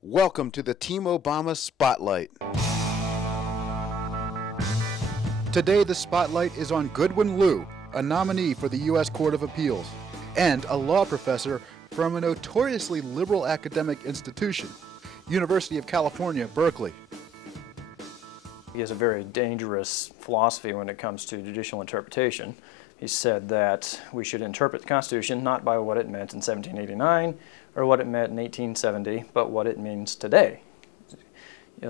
Welcome to the Team Obama Spotlight. Today the spotlight is on Goodwin Liu, a nominee for the U.S. Court of Appeals, and a law professor from a notoriously liberal academic institution, University of California, Berkeley. He has a very dangerous philosophy when it comes to judicial interpretation. He said that we should interpret the Constitution not by what it meant in 1789 or what it meant in 1870, but what it means today.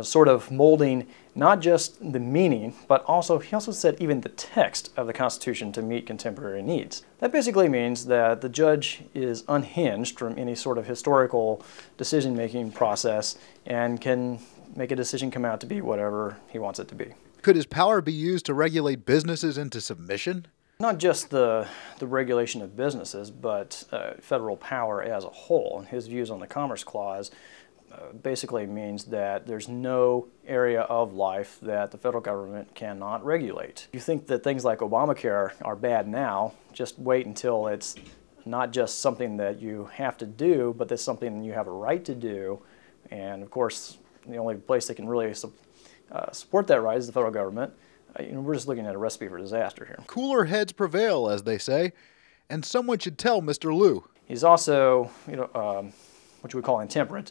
Sort of molding not just the meaning, but also, he also said, even the text of the Constitution to meet contemporary needs. That basically means that the judge is unhinged from any sort of historical decision-making process and can make a decision come out to be whatever he wants it to be. Could his power be used to regulate businesses into submission? Not just the regulation of businesses, but federal power as a whole. And his views on the Commerce Clause basically means that there's no area of life that the federal government cannot regulate. If you think that things like Obamacare are bad now, just wait until it's not just something that you have to do, but it's something you have a right to do. And of course, the only place that can really support that right is the federal government. We're just looking at a recipe for disaster here. Cooler heads prevail, as they say, and someone should tell Mr. Liu. He's also, what you would call intemperate.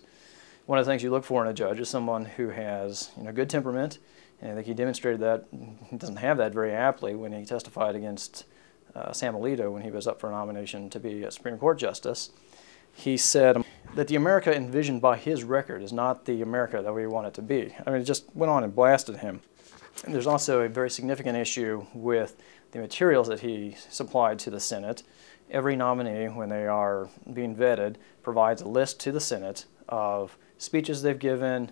One of the things you look for in a judge is someone who has, good temperament, and I think he demonstrated that he doesn't have that very aptly when he testified against Sam Alito when he was up for a nomination to be a Supreme Court justice. He said that the America envisioned by his record is not the America that we want it to be. I mean, it just went on and blasted him. And there's also a very significant issue with the materials that he supplied to the Senate. Every nominee, when they are being vetted, provides a list to the Senate of speeches they've given,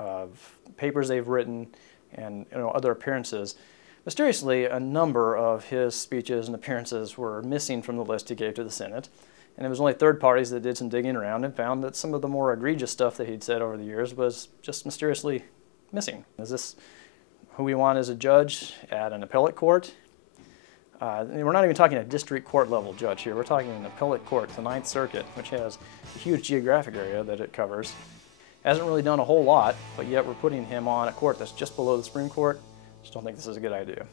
of papers they've written, and other appearances. Mysteriously, a number of his speeches and appearances were missing from the list he gave to the Senate. And it was only third parties that did some digging around and found that some of the more egregious stuff that he'd said over the years was just mysteriously missing. Is this who we want as a judge at an appellate court? We're not even talking a district court level judge here. We're talking an appellate court, the Ninth Circuit, which has a huge geographic area that it covers. Hasn't really done a whole lot, but yet we're putting him on a court that's just below the Supreme Court. Just don't think this is a good idea.